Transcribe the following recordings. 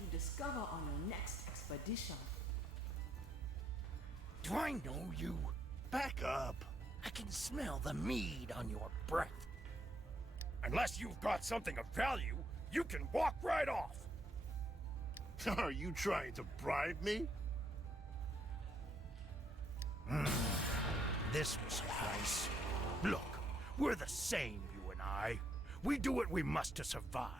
you discover on your next expedition. Do I know you? Back up. I can smell the mead on your breath. Unless you've got something of value, you can walk right off. Are you trying to bribe me? This will suffice. Look, we're the same, you and I. We do what we must to survive.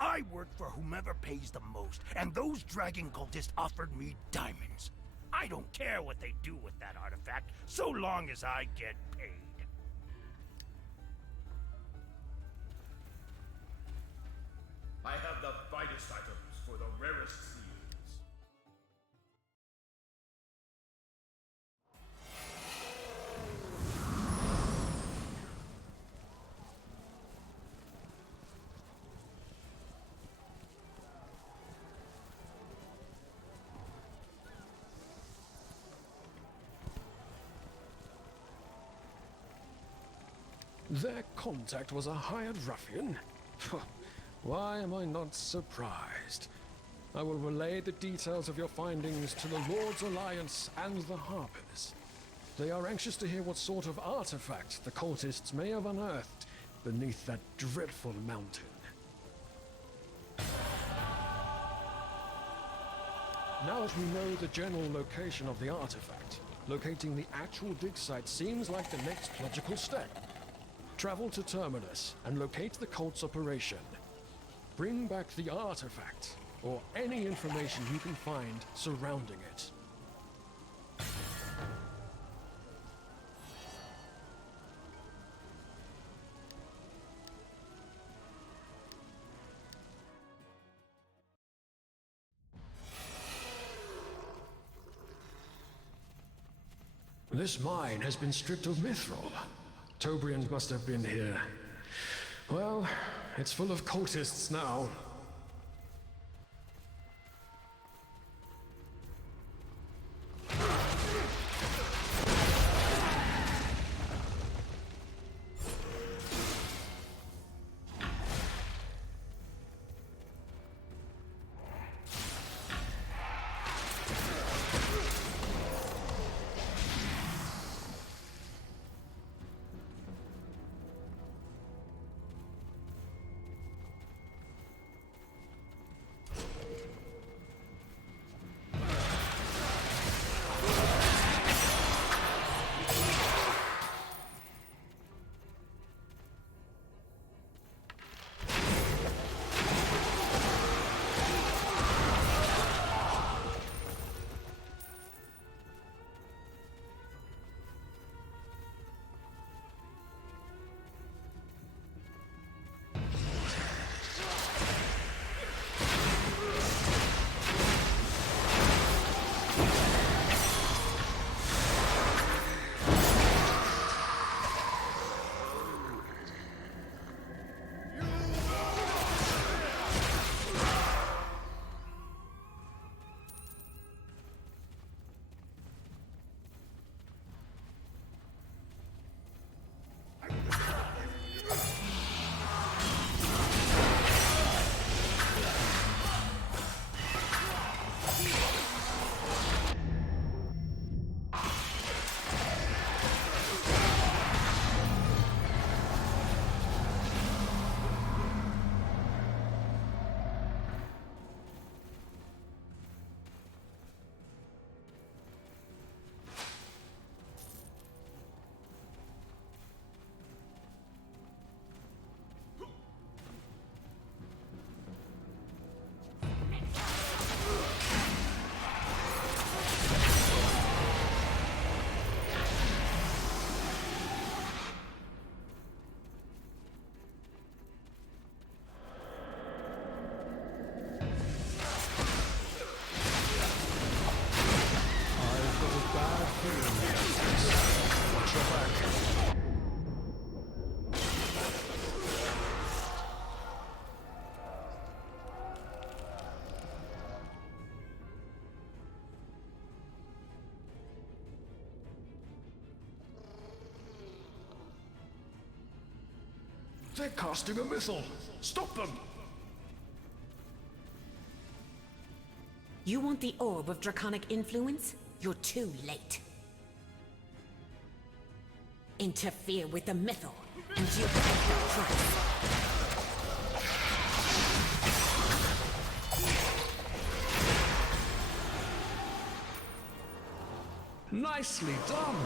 I work for whomever pays the most, and those dragon cultists offered me diamonds. I don't care what they do with that artifact, so long as I get paid. I have the finest items for the rarest seals. Their contact was a hired ruffian? Why am I not surprised? I will relay the details of your findings to the Lord's Alliance and the Harpers. They are anxious to hear what sort of artifact the cultists may have unearthed beneath that dreadful mountain. Now that we know the general location of the artifact, locating the actual dig site seems like the next logical step. Travel to Terminus and locate the cult's operation. Bring back the artifact, or any information you can find surrounding it. This mine has been stripped of mithril. Tobrians must have been here. Well, it's full of cultists now. They're casting a missile! Stop them! You want the orb of draconic influence? You're too late. Interfere with the mythal, and you pay your price. Nicely done!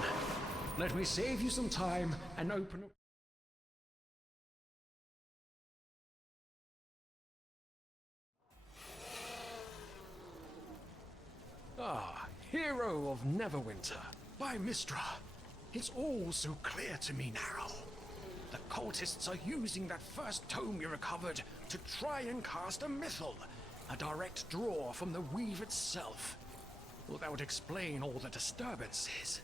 Let me save you some time and open up. Ah, Hero of Neverwinter, by Mistra. It's all so clear to me now. The cultists are using that first tome you recovered to try and cast a mythal, a direct draw from the weave itself. Well, that would explain all the disturbances.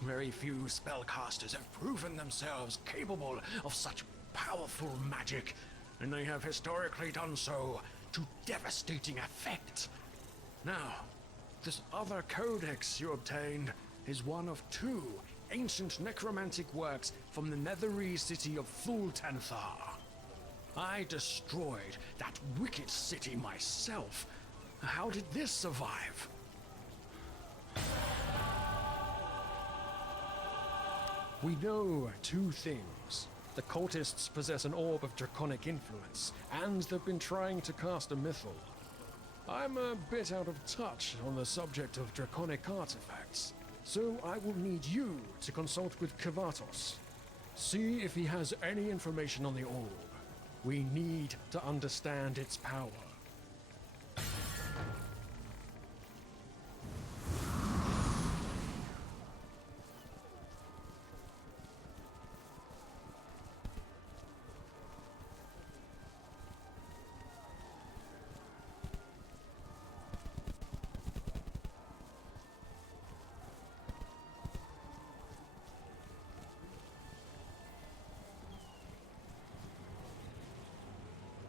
Very few spellcasters have proven themselves capable of such powerful magic, and they have historically done so to devastating effect. Now, this other codex you obtained is one of two ancient necromantic works from the nethery city of Thultanthar. I destroyed that wicked city myself. How did this survive? We know two things. The cultists possess an orb of draconic influence, and they've been trying to cast a mythal. I'm a bit out of touch on the subject of draconic artifacts, so I will need you to consult with Kvatos. See if he has any information on the orb. We need to understand its power.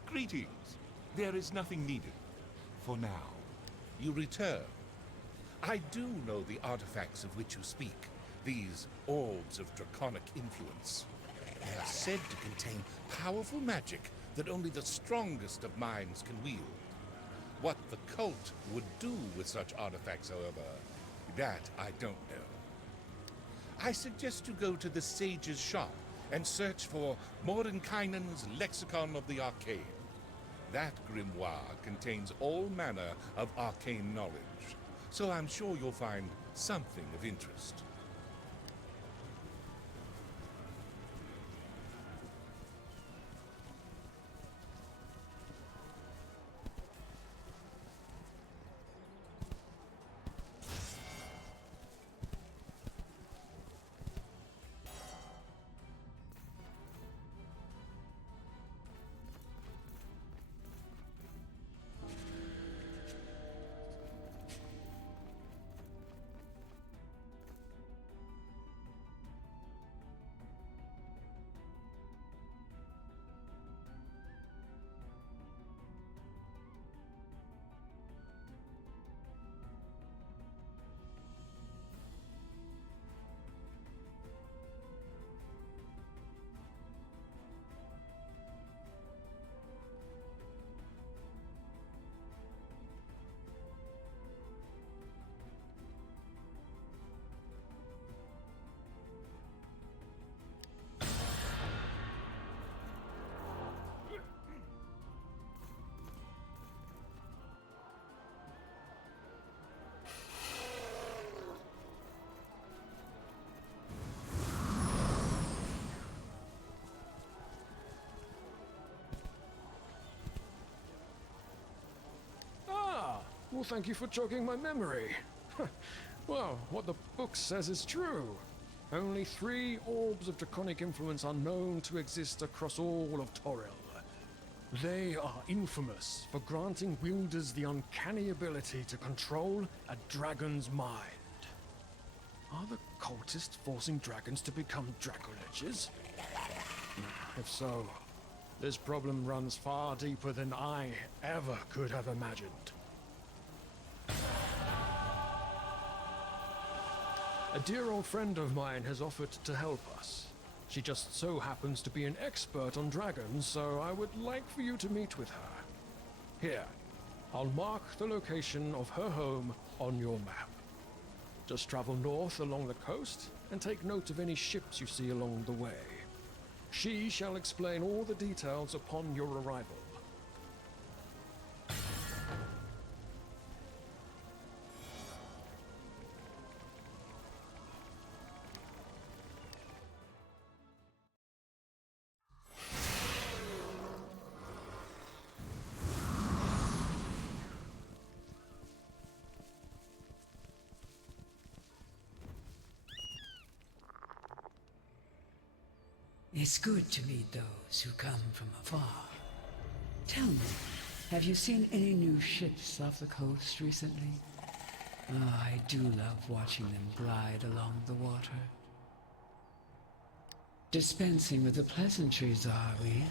Greetings. There is nothing needed. For now. You return. I do know the artifacts of which you speak. These orbs of draconic influence. They are said to contain powerful magic that only the strongest of minds can wield. What the cult would do with such artifacts, however, that I don't know. I suggest you go to the Sage's shop and search for Mordenkainen's Lexicon of the Arcane. That grimoire contains all manner of arcane knowledge, so I'm sure you'll find something of interest. Well, thank you for jogging my memory. Well, what the book says is true. Only 3 orbs of draconic influence are known to exist across all of Toril. They are infamous for granting wielders the uncanny ability to control a dragon's mind. Are the cultists forcing dragons to become Dracoliches? If so, this problem runs far deeper than I ever could have imagined. A dear old friend of mine has offered to help us. She just so happens to be an expert on dragons, so I would like for you to meet with her. Here, I'll mark the location of her home on your map. Just travel north along the coast and take note of any ships you see along the way. She shall explain all the details upon your arrival. It's good to meet those who come from afar. Tell me, have you seen any new ships off the coast recently? Oh, I do love watching them glide along the water. Dispensing with the pleasantries, are we?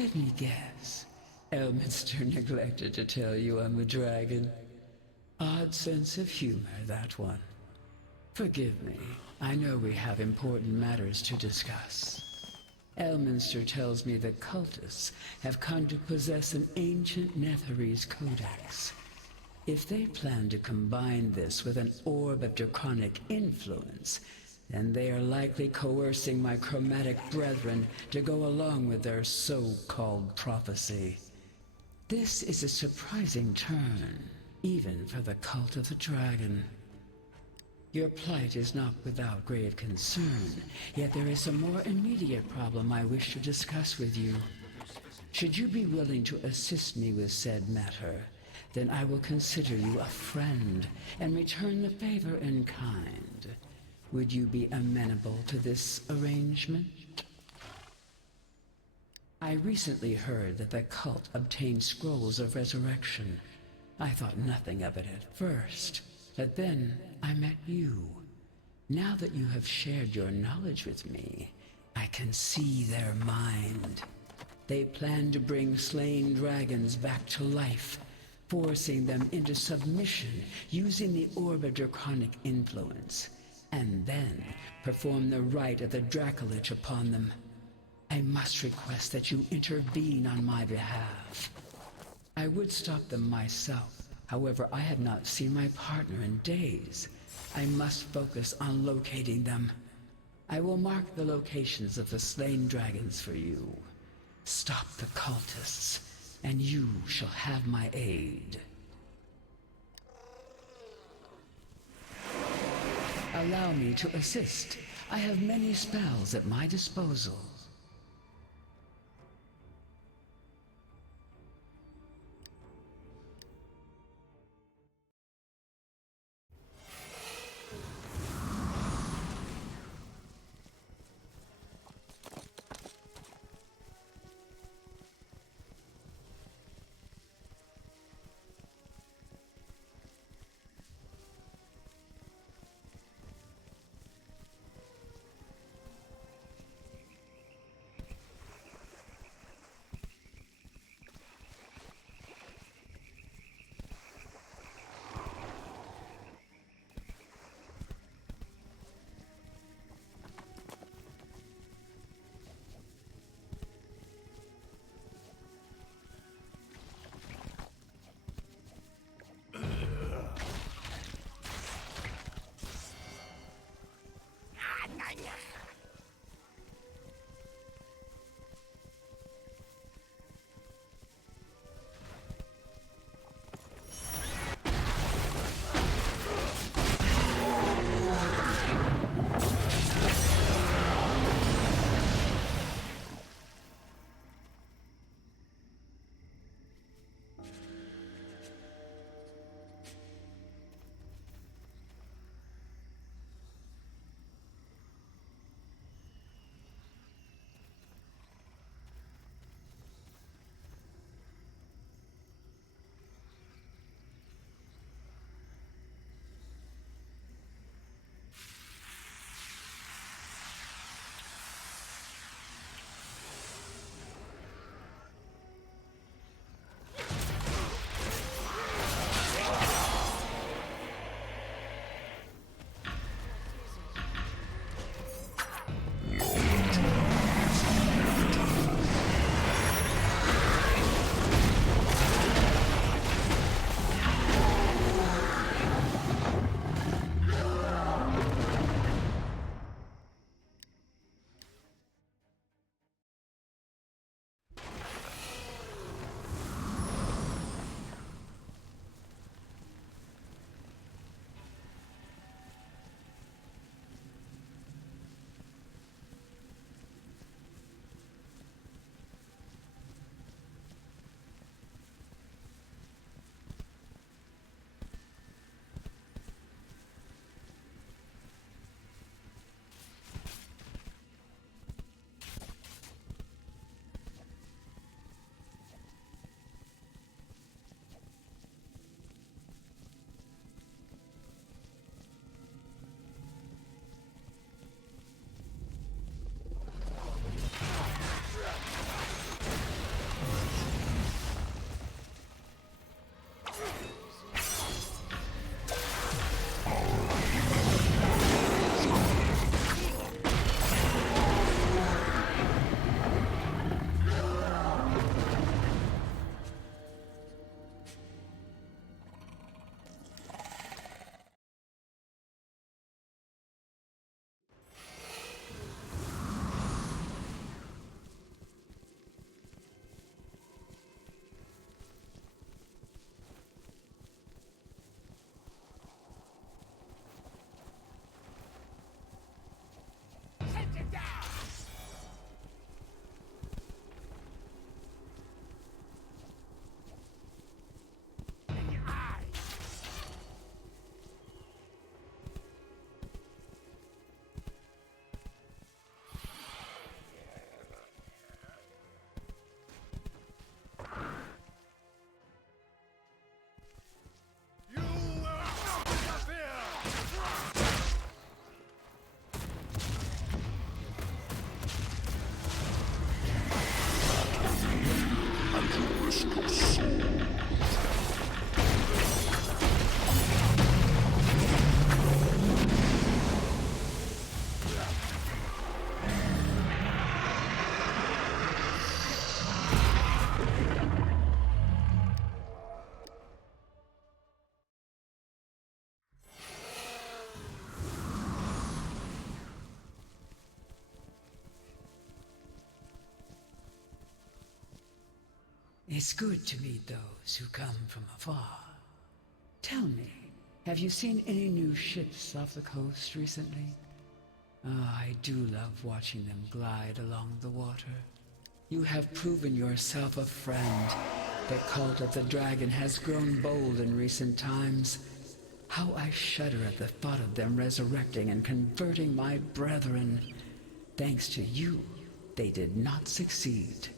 Let me guess. Elminster neglected to tell you I'm a dragon. Odd sense of humor, that one. Forgive me. I know we have important matters to discuss. Elminster tells me that cultists have come to possess an ancient Netherese codex. If they plan to combine this with an orb of draconic influence, then they are likely coercing my chromatic brethren to go along with their so-called prophecy. This is a surprising turn, even for the cult of the dragon. Your plight is not without grave concern, yet there is a more immediate problem I wish to discuss with you. Should you be willing to assist me with said matter, then I will consider you a friend and return the favor in kind. Would you be amenable to this arrangement? I recently heard that the cult obtained scrolls of resurrection. I thought nothing of it at first. But then I met you. Now that you have shared your knowledge with me, I can see their mind. They plan to bring slain dragons back to life, forcing them into submission using the orb of draconic influence, and then perform the rite of the Dracolich upon them. I must request that you intervene on my behalf. I would stop them myself. However, I have not seen my partner in days. I must focus on locating them. I will mark the locations of the slain dragons for you. Stop the cultists, and you shall have my aid. Allow me to assist. I have many spells at my disposal. It's good to meet those who come from afar. Tell me, have you seen any new ships off the coast recently? Ah, I do love watching them glide along the water. You have proven yourself a friend. The cult of the dragon has grown bold in recent times. How I shudder at the thought of them resurrecting and converting my brethren. Thanks to you, they did not succeed.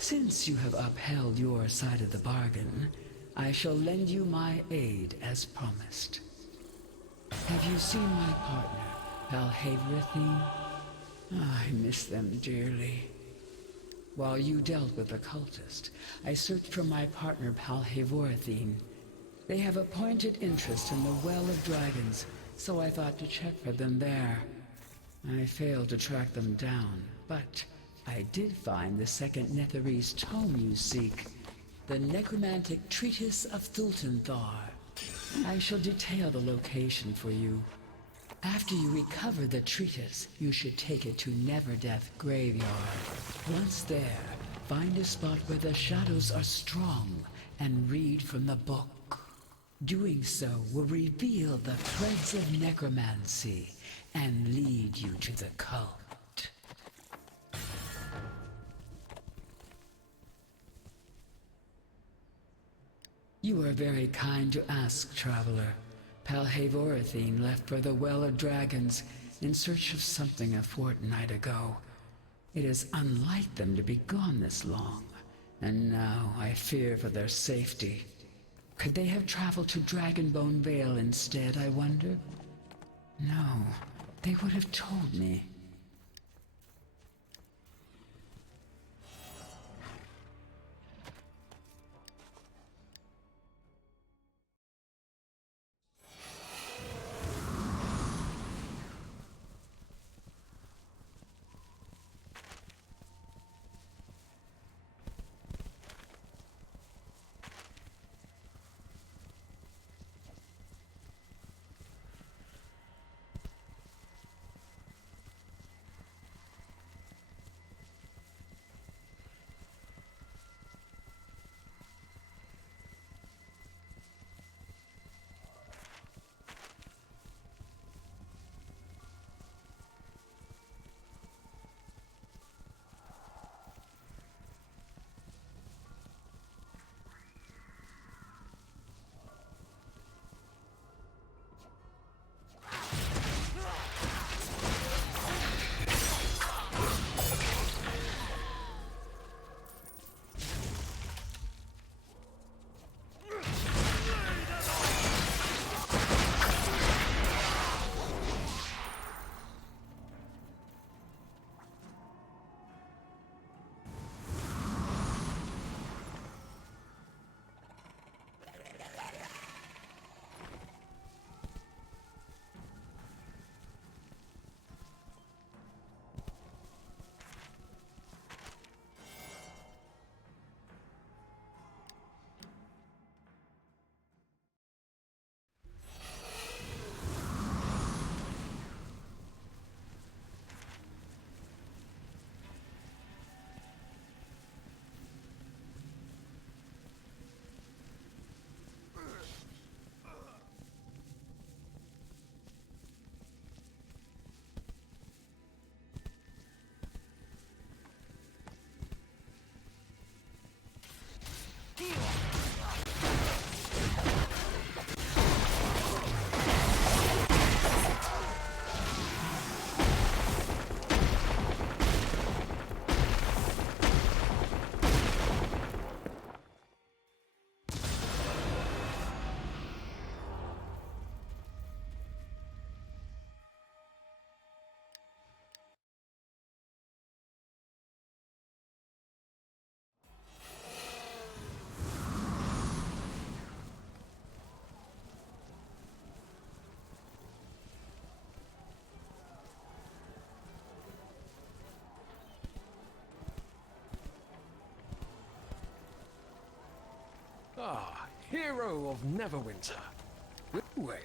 Since you have upheld your side of the bargain, I shall lend you my aid as promised. Have you seen my partner, Fåhraeus? I miss them dearly. While you dealt with the cultist, I searched for my partner Fåhraeus. They have a pointed interest in the Well of Dragons, so I thought to check for them there. I failed to track them down, but I did find the second Netherese tome you seek, the necromantic treatise of Thultanthar. I shall detail the location for you. After you recover the treatise, you should take it to Neverdeath Graveyard. Once there, find a spot where the shadows are strong and read from the book. Doing so will reveal the threads of necromancy and lead you to the cult. You are very kind to ask, traveler. Fåhraeus left for the Well of Dragons in search of something a fortnight ago. It is unlike them to be gone this long, and now I fear for their safety. Could they have traveled to Dragonbone Vale instead, I wonder? No, they would have told me. Ah, hero of Neverwinter. Wait,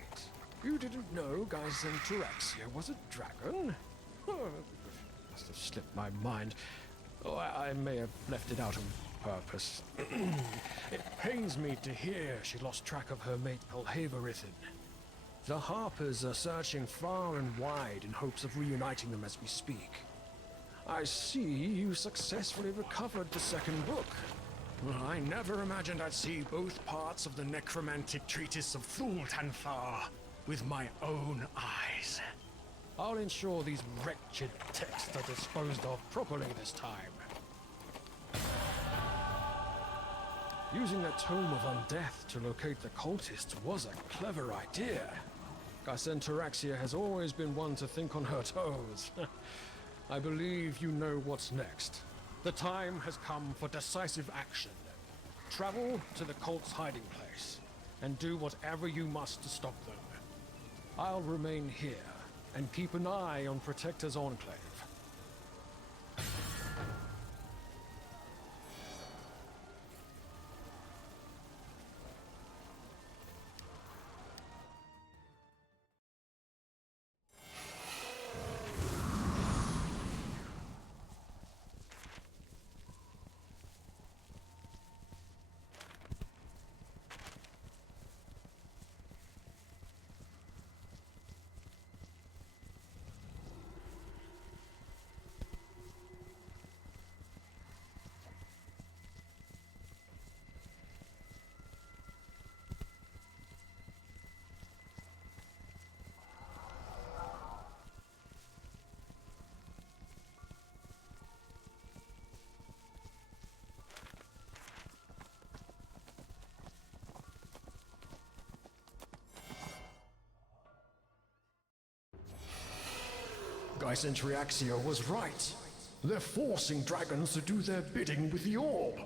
you didn't know Gyllenswärd was a dragon? Oh, must have slipped my mind. Oh, I may have left it out of purpose. It pains me to hear she lost track of her mate Fåhraeus. The Harpers are searching far and wide in hopes of reuniting them as we speak. I see you successfully recovered the second book. Well, I never imagined I'd see both parts of the necromantic treatise of Thultanthar with my own eyes. I'll ensure these wretched texts are disposed of properly this time. Using the Tome of Undeath to locate the cultists was a clever idea. Gyllenswärd has always been one to think on her toes. I believe you know what's next. The time has come for decisive action. Travel to the cult's hiding place, and do whatever you must to stop them. I'll remain here, and keep an eye on Protector's Enclave. Gyllenswärd was right. They're forcing dragons to do their bidding with the orb.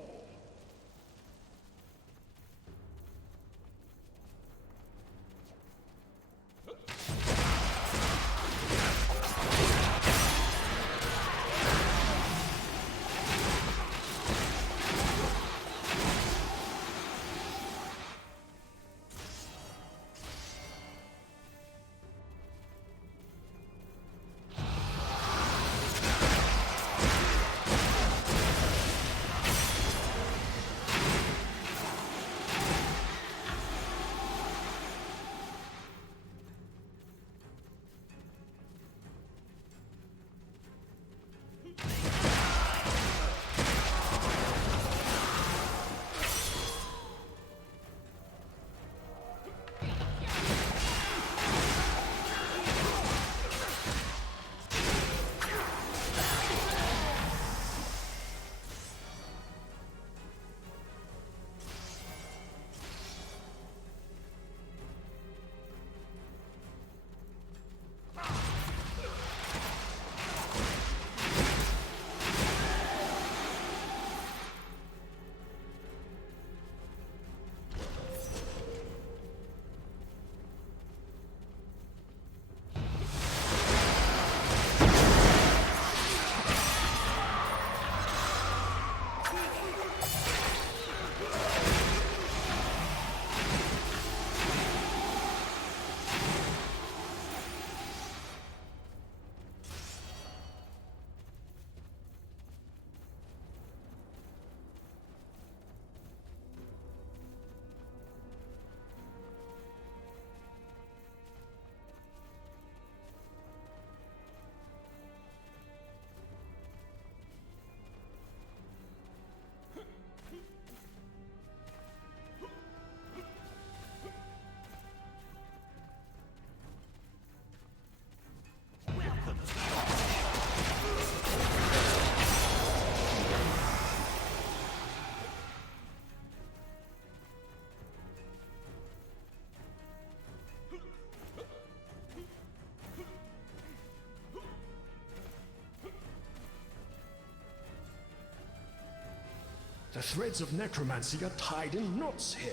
The threads of necromancy are tied in knots here.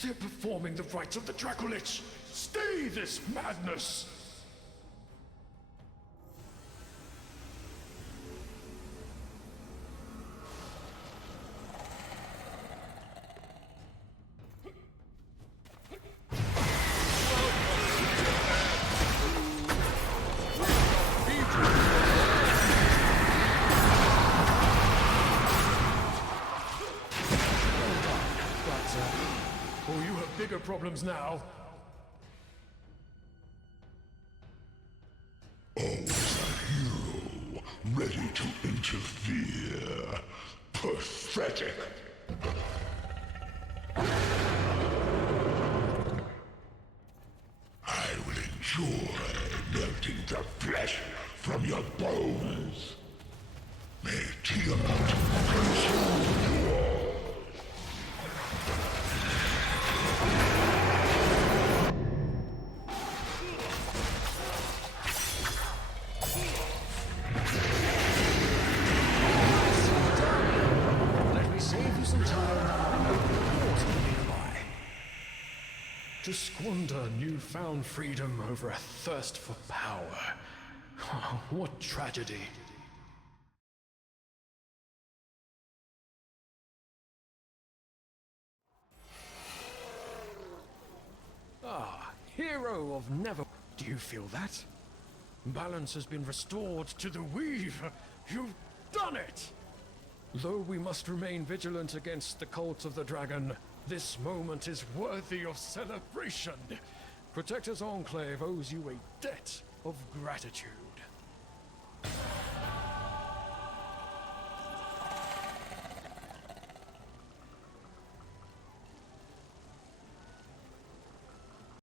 They're performing the rites of the Dracolich! Stay this madness! bigger problems now. Always a hero, ready to interfere. Pathetic. I will enjoy melting the flesh from your bones. May Teal consume you all. Let me save you some time and open the doors nearby. To squander newfound freedom over a thirst for power. What tragedy. Ah, hero of Never... Do you feel that? Balance has been restored to the weave. You've done it! Though we must remain vigilant against the cult of the dragon, this moment is worthy of celebration. Protector's Enclave owes you a debt of gratitude.